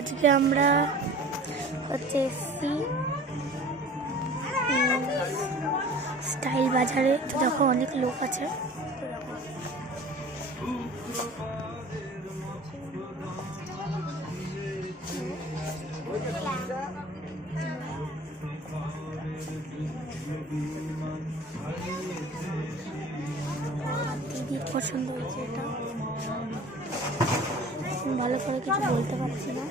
আজকে আমরা হচ্ছে এসছি স্টাইল বাজারে। তো দেখো অনেক লোক আছে। দিদির পছন্দ হয়েছে এটা, ভালো করে কিছু বলতে পারছি না।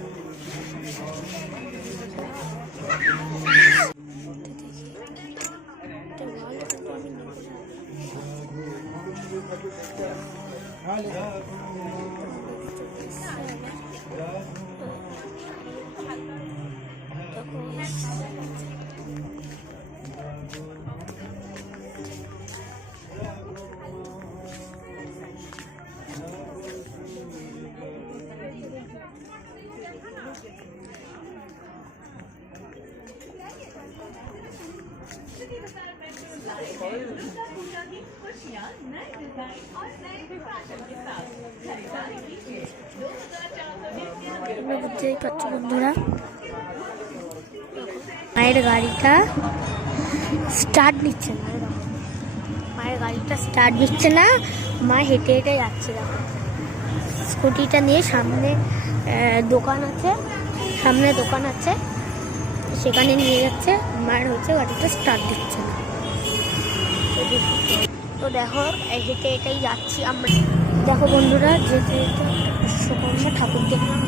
বুঝতেই পারছো বন্ধুরা, মায়ের গাড়িটা স্টার্ট নিচ্ছে না। মায়ের গাড়িটা স্টার্ট নিচ্ছে না, মা হেঁটে হেঁটে যাচ্ছে। দেখো স্কুটিটা নিয়ে সামনে দোকান আছে, সেখানে নিয়ে যাচ্ছে। মায়ের হচ্ছে গাড়িটা স্টার্ট দিচ্ছে না। তো দেখো হেঁটে হেঁটেই যাচ্ছি আমরা। দেখো বন্ধুরা, যেতে যেতে বিশ্বকর্মা ঠাকুর দেখলাম।